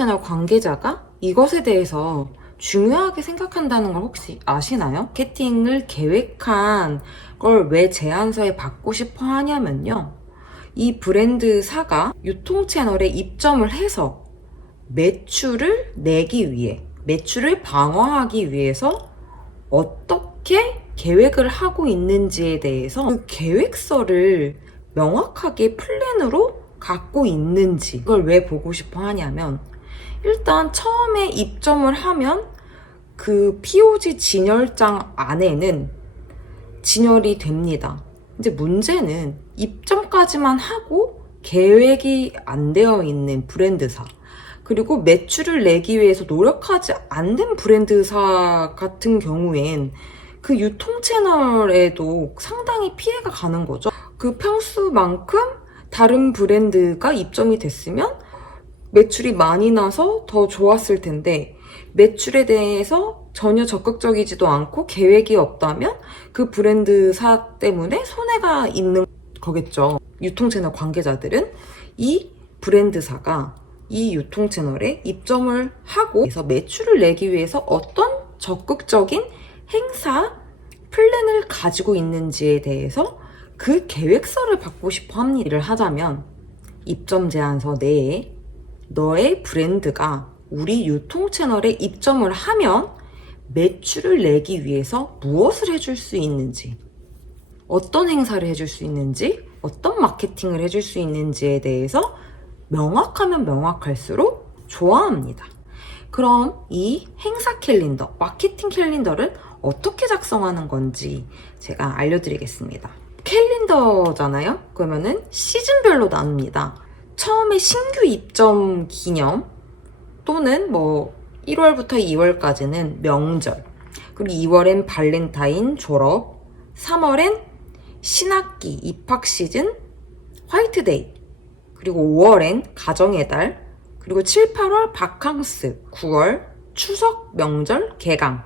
채널 관계자가 이것에 대해서 중요하게 생각한다는 걸 혹시 아시나요? 마케팅을 계획한 걸 왜 제안서에 받고 싶어 하냐면요. 이 브랜드사가 유통 채널에 입점을 해서 매출을 내기 위해, 매출을 방어하기 위해서 어떻게 계획을 하고 있는지에 대해서 그 계획서를 명확하게 플랜으로 갖고 있는지, 그걸 왜 보고 싶어 하냐면, 일단 처음에 입점을 하면 그 POG 진열장 안에는 진열이 됩니다. 이제 문제는 입점까지만 하고 계획이 안 되어 있는 브랜드사, 그리고 매출을 내기 위해서 노력하지 않는 브랜드사 같은 경우엔 그 유통 채널에도 상당히 피해가 가는 거죠. 그 평수만큼 다른 브랜드가 입점이 됐으면 매출이 많이 나서 더 좋았을 텐데, 매출에 대해서 전혀 적극적이지도 않고 계획이 없다면 그 브랜드사 때문에 손해가 있는 거겠죠. 유통채널 관계자들은 이 브랜드사가 이 유통채널에 입점을 하고 그래서 매출을 내기 위해서 어떤 적극적인 행사 플랜을 가지고 있는지에 대해서 그 계획서를 받고 싶어 합니다. 일을 하자면 입점 제안서 내에 너의 브랜드가 우리 유통 채널에 입점을 하면 매출을 내기 위해서 무엇을 해줄 수 있는지, 어떤 행사를 해줄 수 있는지, 어떤 마케팅을 해줄 수 있는지에 대해서 명확하면 명확할수록 좋아합니다. 그럼 이 행사 캘린더, 마케팅 캘린더를 어떻게 작성하는 건지 제가 알려드리겠습니다. 캘린더잖아요? 그러면은 시즌별로 나눕니다. 처음에 신규 입점 기념 또는 1월부터 2월까지는 명절, 그리고 2월엔 발렌타인 졸업, 3월엔 신학기 입학 시즌 화이트데이, 그리고 5월엔 가정의 달, 그리고 7, 8월 바캉스, 9월 추석 명절 개강,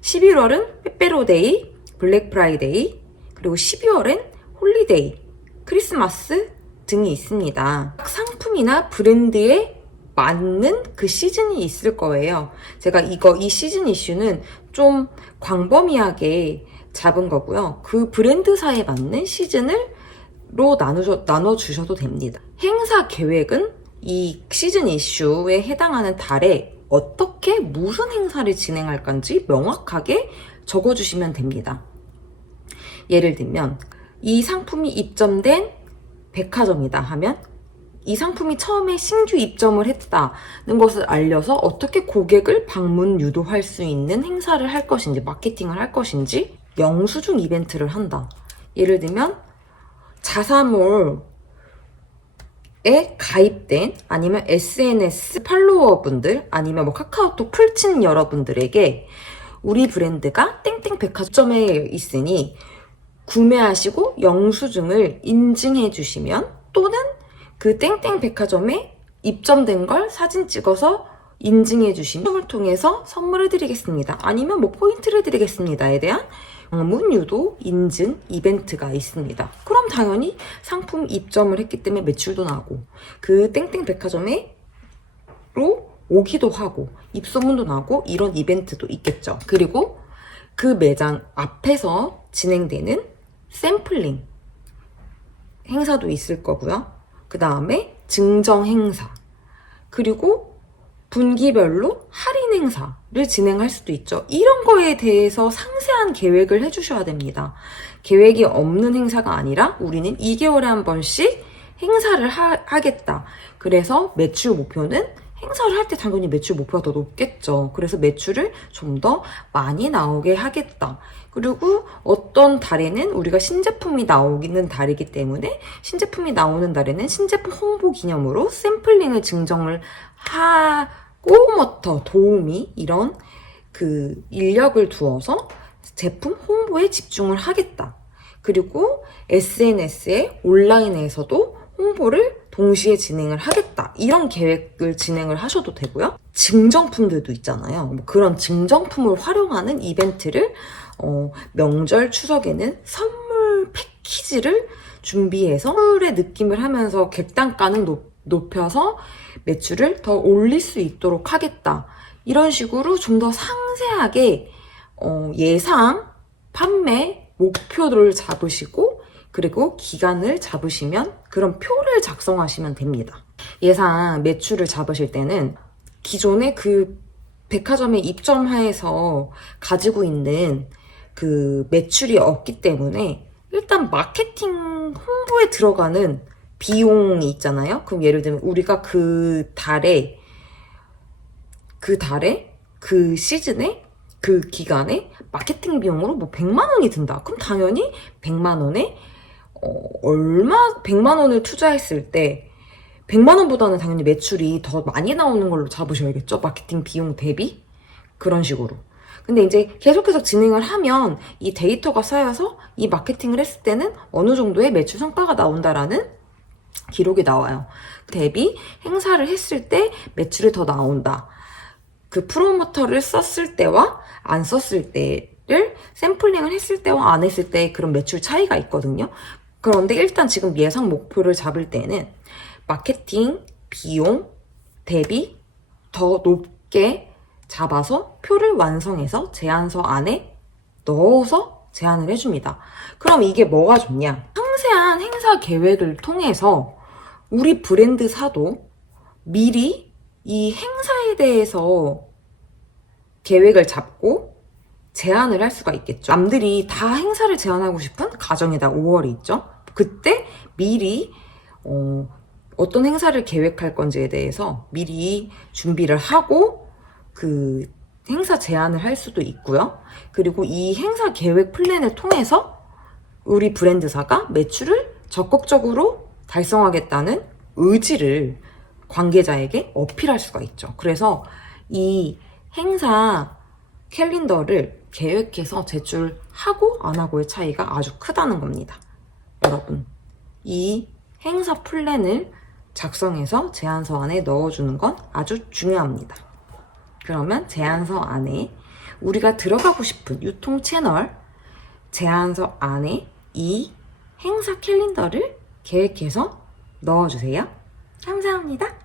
11월은 빼빼로데이, 블랙프라이데이, 그리고 12월엔 홀리데이, 크리스마스 등이 있습니다. 상품이나 브랜드에 맞는 그 시즌이 있을 거예요. 제가 이 시즌 이슈는 좀 광범위하게 잡은 거고요. 그 브랜드사에 맞는 시즌으로 나눠주셔도 됩니다. 행사 계획은 이 시즌 이슈에 해당하는 달에 어떻게 무슨 행사를 진행할 건지 명확하게 적어주시면 됩니다. 예를 들면 이 상품이 입점된 백화점이다 하면 이 상품이 처음에 신규 입점을 했다는 것을 알려서 어떻게 고객을 방문 유도할 수 있는 행사를 할 것인지, 마케팅을 할 것인지, 영수증 이벤트를 한다. 예를 들면 자사몰에 가입된 아니면 SNS 팔로워분들 아니면 카카오톡 풀친 여러분들에게 우리 브랜드가 땡땡 백화점에 있으니 구매하시고 영수증을 인증해 주시면, 또는 그 땡땡 백화점에 입점된 걸 사진 찍어서 인증해 주시면 을 통해서 선물을 드리겠습니다. 아니면 포인트를 드리겠습니다에 대한 방문 유도 인증 이벤트가 있습니다. 그럼 당연히 상품 입점을 했기 때문에 매출도 나고 그 땡땡 백화점에로 오기도 하고 입소문도 나고 이런 이벤트도 있겠죠. 그리고 그 매장 앞에서 진행되는 샘플링 행사도 있을 거고요. 그 다음에 증정 행사, 그리고 분기별로 할인 행사를 진행할 수도 있죠. 이런 거에 대해서 상세한 계획을 해주셔야 됩니다. 계획이 없는 행사가 아니라 우리는 2개월에 한 번씩 행사를 하겠다. 그래서 매출 목표는 행사를 할 때 당연히 매출 목표가 더 높겠죠. 그래서 매출을 좀 더 많이 나오게 하겠다. 그리고 어떤 달에는 우리가 신제품이 나오는 달이기 때문에 신제품이 나오는 달에는 신제품 홍보 기념으로 샘플링을 증정을 하고 더 도우미 이런 그 인력을 두어서 제품 홍보에 집중을 하겠다. 그리고 SNS에 온라인에서도 홍보를 동시에 진행을 하겠다. 이런 계획을 진행을 하셔도 되고요. 증정품들도 있잖아요. 그런 증정품을 활용하는 이벤트를 명절 추석에는 선물 패키지를 준비해서 선물의 느낌을 하면서 객단가는 높여서 매출을 더 올릴 수 있도록 하겠다. 이런 식으로 좀 더 상세하게 예상, 판매, 목표를 잡으시고 그리고 기간을 잡으시면 그런 표를 작성하시면 됩니다. 예상 매출을 잡으실 때는 기존의 그 백화점에 입점하에서 가지고 있는 그 매출이 없기 때문에 일단 마케팅 홍보에 들어가는 비용이 있잖아요. 그럼 예를 들면 우리가 그 달에 그 시즌에 그 기간에 마케팅 비용으로 뭐 100만 원이 든다. 그럼 당연히 100만 원에 100만 원을 투자했을 때 100만 원보다는 당연히 매출이 더 많이 나오는 걸로 잡으셔야겠죠? 마케팅 비용 대비? 그런 식으로. 근데 이제 계속해서 진행을 하면 이 데이터가 쌓여서 이 마케팅을 했을 때는 어느 정도의 매출 성과가 나온다라는 기록이 나와요. 대비 행사를 했을 때 매출이 더 나온다. 그 프로모터를 썼을 때와 안 썼을 때를 샘플링을 했을 때와 안 했을 때 그런 매출 차이가 있거든요. 그런데 일단 지금 예상 목표를 잡을 때는 마케팅 비용 대비 더 높게 잡아서 표를 완성해서 제안서 안에 넣어서 제안을 해줍니다. 그럼 이게 뭐가 좋냐? 상세한 행사 계획을 통해서 우리 브랜드사도 미리 이 행사에 대해서 계획을 잡고 제안을 할 수가 있겠죠. 남들이 다 행사를 제안하고 싶은 가정이다 5월이 있죠. 그때 미리 어떤 행사를 계획할 건지에 대해서 미리 준비를 하고 그 행사 제안을 할 수도 있고요. 그리고 이 행사 계획 플랜을 통해서 우리 브랜드사가 매출을 적극적으로 달성하겠다는 의지를 관계자에게 어필할 수가 있죠. 그래서 이 행사 캘린더를 계획해서 제출하고 안 하고의 차이가 아주 크다는 겁니다. 여러분, 이 행사 플랜을 작성해서 제안서 안에 넣어주는 건 아주 중요합니다. 그러면 제안서 안에 우리가 들어가고 싶은 유통 채널 제안서 안에 이 행사 캘린더를 계획해서 넣어주세요. 감사합니다.